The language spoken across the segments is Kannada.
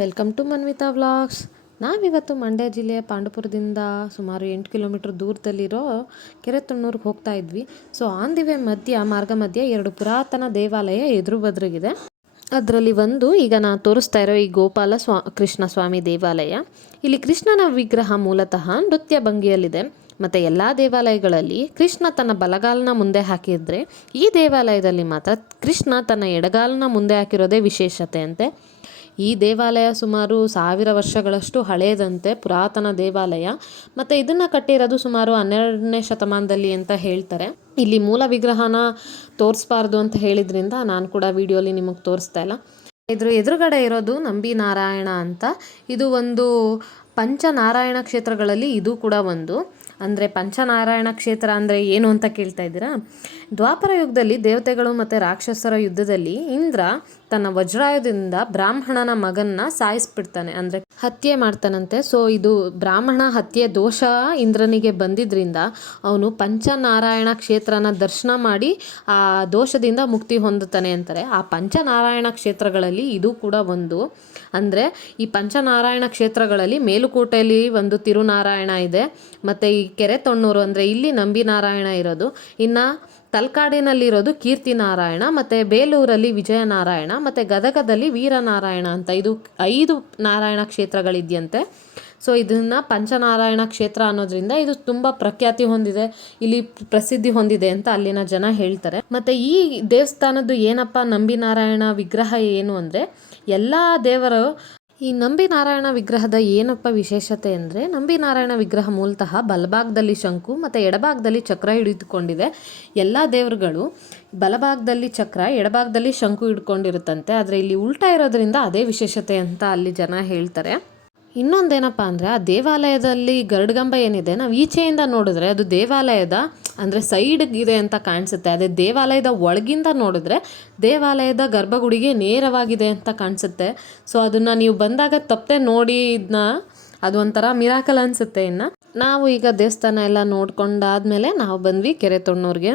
ವೆಲ್ಕಮ್ ಟು ಮನ್ವಿತಾ ವ್ಲಾಗ್ಸ್ ನಾವಿವತ್ತು ಮಂಡ್ಯ ಜಿಲ್ಲೆಯ ಪಾಂಡಪುರದಿಂದ ಸುಮಾರು ಎಂಟು ಕಿಲೋಮೀಟ್ರ್ ದೂರದಲ್ಲಿರೋ ಕೆರೆ ತೊಣ್ಣೂರಿಗೆ ಹೋಗ್ತಾ ಇದ್ವಿ. ಸೊ ಆನ್ ದಿ ವೇ ಮಧ್ಯ, ಮಾರ್ಗ ಮಧ್ಯ ಎರಡು ಪುರಾತನ ದೇವಾಲಯ ಎದುರು ಬದ್ರಿಗಿದೆ. ಅದರಲ್ಲಿ ಒಂದು ಈಗ ನಾನು ತೋರಿಸ್ತಾ ಇರೋ ಈ ಗೋಪಾಲ ಸ್ವಾ, ಕೃಷ್ಣ ಸ್ವಾಮಿ ದೇವಾಲಯ. ಇಲ್ಲಿ ಕೃಷ್ಣನ ವಿಗ್ರಹ ಮೂಲತಃ ನೃತ್ಯ ಭಂಗಿಯಲ್ಲಿದೆ. ಮತ್ತು ಎಲ್ಲ ದೇವಾಲಯಗಳಲ್ಲಿ ಕೃಷ್ಣ ತನ್ನ ಬಲಗಾಲನ ಮುಂದೆ ಹಾಕಿದರೆ ಈ ದೇವಾಲಯದಲ್ಲಿ ಮಾತ್ರ ಕೃಷ್ಣ ತನ್ನ ಎಡಗಾಲನ ಮುಂದೆ ಹಾಕಿರೋದೇ ವಿಶೇಷತೆ ಅಂತೆ. ಈ ದೇವಾಲಯ ಸುಮಾರು ಸಾವಿರ ವರ್ಷಗಳಷ್ಟು ಹಳೆಯದಂತೆ ಪುರಾತನ ದೇವಾಲಯ. ಮತ್ತು ಇದನ್ನು ಕಟ್ಟಿರೋದು ಸುಮಾರು ಹನ್ನೆರಡನೇ ಶತಮಾನದಲ್ಲಿ ಅಂತ ಹೇಳ್ತಾರೆ. ಇಲ್ಲಿ ಮೂಲ ವಿಗ್ರಹನ ತೋರಿಸ್ಬಾರ್ದು ಅಂತ ಹೇಳಿದ್ರಿಂದ ನಾನು ಕೂಡ ವಿಡಿಯೋಲಿ ನಿಮಗೆ ತೋರಿಸ್ತಾ ಇಲ್ಲ. ಇದ್ರ ಎದುರುಗಡೆ ಇರೋದು ನಂಬಿ ನಾರಾಯಣ ಅಂತ. ಇದು ಒಂದು ಪಂಚನಾರಾಯಣ ಕ್ಷೇತ್ರಗಳಲ್ಲಿ ಇದು ಕೂಡ ಒಂದು. ಅಂದರೆ ಪಂಚನಾರಾಯಣ ಕ್ಷೇತ್ರ ಅಂದರೆ ಏನು ಅಂತ ಕೇಳ್ತಾ ಇದ್ದೀರಾ? ದ್ವಾಪರ ಯುಗದಲ್ಲಿ ದೇವತೆಗಳು ಮತ್ತು ರಾಕ್ಷಸರ ಯುದ್ಧದಲ್ಲಿ ಇಂದ್ರ ತನ್ನ ವಜ್ರಾಯುಧದಿಂದ ಬ್ರಾಹ್ಮಣನ ಮಗನ್ನ ಸಾಯಿಸ್ಬಿಡ್ತಾನೆ. ಅಂದರೆ ಹತ್ಯೆ ಮಾಡ್ತಾನಂತೆ. ಸೊ ಇದು ಬ್ರಾಹ್ಮಣ ಹತ್ಯೆ ದೋಷ ಇಂದ್ರನಿಗೆ ಬಂದಿದ್ರಿಂದ ಅವನು ಪಂಚನಾರಾಯಣ ಕ್ಷೇತ್ರನ ದರ್ಶನ ಮಾಡಿ ಆ ದೋಷದಿಂದ ಮುಕ್ತಿ ಹೊಂದುತ್ತಾನೆ ಅಂತಾರೆ. ಆ ಪಂಚನಾರಾಯಣ ಕ್ಷೇತ್ರಗಳಲ್ಲಿ ಇದು ಕೂಡ ಒಂದು. ಅಂದರೆ ಈ ಪಂಚನಾರಾಯಣ ಕ್ಷೇತ್ರಗಳಲ್ಲಿ ಮೇಲುಕೋಟೆಯಲ್ಲಿ ಒಂದು ತಿರುನಾರಾಯಣ ಇದೆ. ಮತ್ತು ಈ ಕೆರೆ ತೊಣ್ಣೂರು ಅಂದರೆ ಇಲ್ಲಿ ನಂಬಿ ನಾರಾಯಣ ಇರೋದು. ಇನ್ನು ತಲಕಾಡಿನಲ್ಲಿರೋದು ಕೀರ್ತಿ ನಾರಾಯಣ ಮತ್ತು ಬೇಲೂರಲ್ಲಿ ವಿಜಯನಾರಾಯಣ, ಮತ್ತು ಗದಗದಲ್ಲಿ ವೀರನಾರಾಯಣ ಅಂತ ಇದು ಐದು ನಾರಾಯಣ ಕ್ಷೇತ್ರಗಳಿದೆಯಂತೆ. ಸೊ ಇದನ್ನು ಪಂಚನಾರಾಯಣ ಕ್ಷೇತ್ರ ಅನ್ನೋದ್ರಿಂದ ಇದು ತುಂಬ ಪ್ರಖ್ಯಾತಿ ಹೊಂದಿದೆ, ಇಲ್ಲಿ ಪ್ರಸಿದ್ಧಿ ಹೊಂದಿದೆ ಅಂತ ಅಲ್ಲಿನ ಜನ ಹೇಳ್ತಾರೆ. ಮತ್ತು ಈ ದೇವಸ್ಥಾನದ್ದು ಏನಪ್ಪ ನಂಬಿ ನಾರಾಯಣ ವಿಗ್ರಹ ಏನು ಅಂದರೆ, ಎಲ್ಲ ದೇವರು ಈ ನಂಬಿ ನಾರಾಯಣ ವಿಗ್ರಹದ ಏನಪ್ಪ ವಿಶೇಷತೆ ಅಂದರೆ ನಂಬಿ ನಾರಾಯಣ ವಿಗ್ರಹ ಮೂಲತಃ ಬಲಭಾಗದಲ್ಲಿ ಶಂಕು ಮತ್ತು ಎಡಭಾಗದಲ್ಲಿ ಚಕ್ರ ಹಿಡಿದುಕೊಂಡಿದೆ. ಎಲ್ಲ ದೇವರುಗಳು ಬಲಭಾಗದಲ್ಲಿ ಚಕ್ರ, ಎಡಭಾಗದಲ್ಲಿ ಶಂಕು ಹಿಡ್ಕೊಂಡಿರುತ್ತಂತೆ. ಆದರೆ ಇಲ್ಲಿ ಉಲ್ಟಾ ಇರೋದ್ರಿಂದ ಅದೇ ವಿಶೇಷತೆ ಅಂತ ಅಲ್ಲಿ ಜನ ಹೇಳ್ತಾರೆ. ಇನ್ನೊಂದೇನಪ್ಪ ಅಂದರೆ ಆ ದೇವಾಲಯದಲ್ಲಿ ಗರುಡಗಂಬ ಏನಿದೆ, ನಾವು ಈಚೆಯಿಂದ ನೋಡಿದ್ರೆ ಅದು ದೇವಾಲಯದ ಅಂದರೆ ಇದೆ ಅಂತ ಕಾಣಿಸುತ್ತೆ. ಅದೇ ದೇವಾಲಯದ ಒಳಗಿಂದ ನೋಡಿದ್ರೆ ದೇವಾಲಯದ ಗರ್ಭಗುಡಿಗೆ ನೇರವಾಗಿದೆ ಅಂತ ಕಾಣಿಸುತ್ತೆ. ಸೊ ಅದನ್ನು ನೀವು ಬಂದಾಗ ತಪ್ಪದೆ ನೋಡಿ ಇದನ್ನ ಅದು ಒಂಥರ ಮಿರಾಕಲ್ ಅನಿಸುತ್ತೆ ಇನ್ನು. ನಾವು ಈಗ ದೇವಸ್ಥಾನ ಎಲ್ಲ ನೋಡ್ಕೊಂಡಾದ್ಮೇಲೆ ನಾವು ಬಂದ್ವಿ ಕೆರೆ ತೊಣ್ಣೂರಿಗೆ.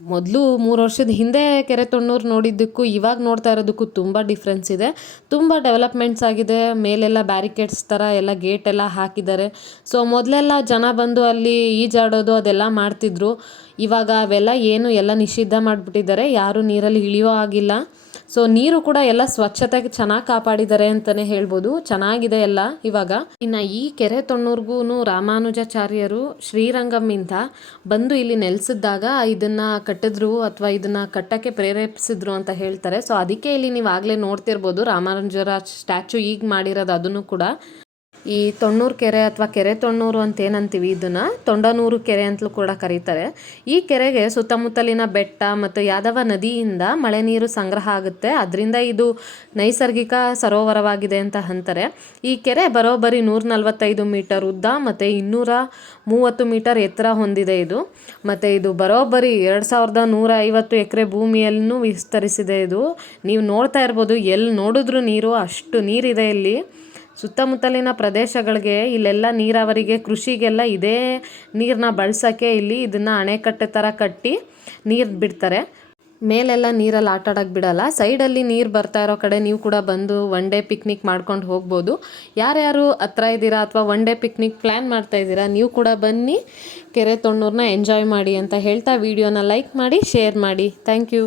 ಮೊದಲು ಮೂರು ವರ್ಷದ ಹಿಂದೆ ಕೆರೆ ತೊಣ್ಣೂರು ನೋಡಿದ್ದಕ್ಕೂ ಇವಾಗ ನೋಡ್ತಾ ಇರೋದಕ್ಕೂ ತುಂಬ ಡಿಫ್ರೆನ್ಸ್ ಇದೆ. ತುಂಬ ಡೆವಲಪ್ಮೆಂಟ್ಸ್ ಆಗಿದೆ. ಮೇಲೆಲ್ಲ ಬ್ಯಾರಿಕೇಡ್ಸ್ ಥರ ಎಲ್ಲ ಗೇಟ್ ಎಲ್ಲ ಹಾಕಿದ್ದಾರೆ. ಸೊ ಮೊದಲೆಲ್ಲ ಜನ ಬಂದು ಅಲ್ಲಿ ಈಜಾಡೋದು ಅದೆಲ್ಲ ಮಾಡ್ತಿದ್ರು. ಇವಾಗ ಅವೆಲ್ಲ ಏನು ಎಲ್ಲ ನಿಷಿದ್ಧ ಮಾಡಿಬಿಟ್ಟಿದ್ದಾರೆ. ಯಾರೂ ನೀರಲ್ಲಿ ಇಳಿಯೋ ಆಗಿಲ್ಲ ಸೊ ನೀರು ಕೂಡ ಎಲ್ಲ ಸ್ವಚ್ಛತೆಗೆ ಚೆನ್ನಾಗಿ ಕಾಪಾಡಿದ್ದಾರೆ ಅಂತಾನೆ ಹೇಳ್ಬೋದು. ಚೆನ್ನಾಗಿದೆ ಎಲ್ಲ ಇವಾಗ. ಇನ್ನ ಈ ಕೆರೆ ತೊಣ್ಣೂರ್ಗೂ ರಾಮಾನುಜಾಚಾರ್ಯರು ಶ್ರೀರಂಗಂ ಶ್ರೀರಂಗಮ್ಮಿಂದ ಬಂದು ಇಲ್ಲಿ ನೆಲೆಸಿದ್ದಾಗ ಇದನ್ನ ಕಟ್ಟಿದ್ರು ಅಥವಾ ಇದನ್ನ ಕಟ್ಟಕ್ಕೆ ಪ್ರೇರೇಪಿಸಿದ್ರು ಅಂತ ಹೇಳ್ತಾರೆ. ಸೊ ಅದಕ್ಕೆ ಇಲ್ಲಿ ನೀವು ಆಗಲೇ ನೋಡ್ತಿರ್ಬೋದು ರಾಮಾನುಜರ ಸ್ಟ್ಯಾಚು ಈಗ ಮಾಡಿರೋದು ಅದನ್ನು ಕೂಡ. ಈ ತೊಣ್ಣೂರು ಕೆರೆ ಅಥವಾ ಕೆರೆ ತೊಣ್ಣೂರು ಅಂತ ಏನಂತೀವಿ ಇದನ್ನು, ತೊಂಡನೂರು ಕೆರೆ ಅಂತಲೂ ಕೂಡ ಕರೀತಾರೆ. ಈ ಕೆರೆಗೆ ಸುತ್ತಮುತ್ತಲಿನ ಬೆಟ್ಟ ಮತ್ತು ಯಾದವ ನದಿಯಿಂದ ಮಳೆ ನೀರು ಸಂಗ್ರಹ ಆಗುತ್ತೆ. ಅದರಿಂದ ಇದು ನೈಸರ್ಗಿಕ ಸರೋವರವಾಗಿದೆ ಅಂತ ಅಂತಾರೆ. ಈ ಕೆರೆ ಬರೋಬ್ಬರಿ ನೂರ ನಲವತ್ತೈದು ಮೀಟರ್ ಉದ್ದ ಮತ್ತು ಇನ್ನೂರ ಮೂವತ್ತು ಮೀಟರ್ ಎತ್ತರ ಹೊಂದಿದೆ ಇದು. ಮತ್ತು ಇದು ಬರೋಬ್ಬರಿ ಎರಡು ಸಾವಿರದ ನೂರ ಐವತ್ತು ಎಕರೆ ಭೂಮಿಯಲ್ಲೂ ವಿಸ್ತರಿಸಿದೆ ಇದು. ನೀವು ನೋಡ್ತಾ ಇರ್ಬೋದು ಎಲ್ಲಿ ನೋಡಿದ್ರೂ ನೀರು, ಅಷ್ಟು ನೀರಿದೆ ಇಲ್ಲಿ. ಸುತ್ತಮುತ್ತಲಿನ ಪ್ರದೇಶಗಳಿಗೆ ಇಲ್ಲೆಲ್ಲ ನೀರಾವರಿಗೆ, ಕೃಷಿಗೆಲ್ಲ ಇದೇ ನೀರನ್ನ ಬಳಸೋಕ್ಕೆ ಇಲ್ಲಿ ಇದನ್ನು ಅಣೆಕಟ್ಟೆ ಥರ ಕಟ್ಟಿ ನೀರು ಬಿಡ್ತಾರೆ. ಮೇಲೆಲ್ಲ ನೀರಲ್ಲಿ ಆಟ ಆಡೋಕ್ಕೆ ಬಿಡೋಲ್ಲ. ಸೈಡಲ್ಲಿ ನೀರು ಬರ್ತಾ ಇರೋ ಕಡೆ ನೀವು ಕೂಡ ಬಂದು ಒನ್ ಡೇ ಪಿಕ್ನಿಕ್ ಮಾಡ್ಕೊಂಡು ಹೋಗ್ಬೋದು. ಯಾರ್ಯಾರು ಹತ್ರ ಇದ್ದೀರಾ ಅಥವಾ ಒನ್ ಡೇ ಪಿಕ್ನಿಕ್ ಪ್ಲ್ಯಾನ್ ಮಾಡ್ತಾ ಇದ್ದೀರಾ, ನೀವು ಕೂಡ ಬನ್ನಿ. ಕೆರೆ ತೊಣ್ಣೂರನ್ನ ಎಂಜಾಯ್ ಮಾಡಿ ಅಂತ ಹೇಳ್ತಾ ವಿಡಿಯೋನ ಲೈಕ್ ಮಾಡಿ ಶೇರ್ ಮಾಡಿ. Thank you